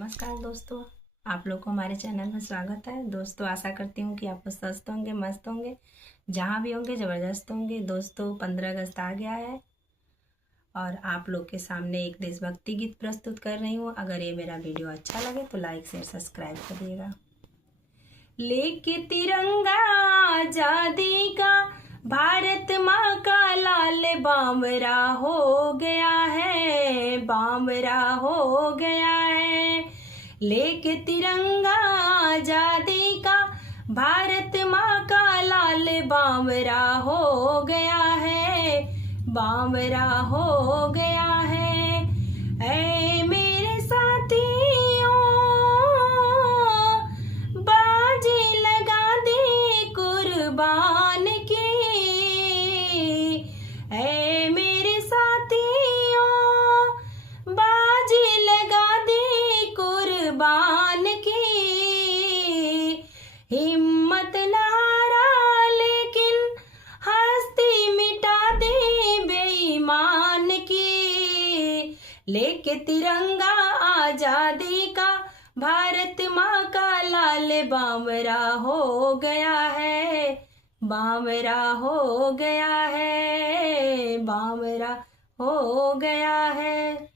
नमस्कार दोस्तों, आप लोग को हमारे चैनल में स्वागत है। दोस्तों, आशा करती हूँ कि आप लोग स्वस्थ होंगे, मस्त होंगे, जहाँ भी होंगे ज़बरदस्त होंगे। दोस्तों, 15 अगस्त आ गया है और आप लोग के सामने एक देशभक्ति गीत प्रस्तुत कर रही हूँ। अगर ये मेरा वीडियो अच्छा लगे तो लाइक शेयर सब्सक्राइब करिएगा। लेके तिरंगा आजादी का, भारत माँ का लाल बामरा हो गया है, बामरा हो गया है। लेके तिरंगा आजादी का, भारत माँ का लाल बामरा हो गया है, बामरा हो गया है। ऐ मेरे साथियों, बाजी लगा दे कुर्बान की। ऐ मेरे साथियों, बाजी लगा दे कुर्बान की। हिम्मत न हारा लेकिन हस्ती मिटा दे बेईमान की। लेके तिरंगा आजादी का, भारत माँ का लाल बामरा हो गया है, बामरा हो गया है, बामरा हो गया है।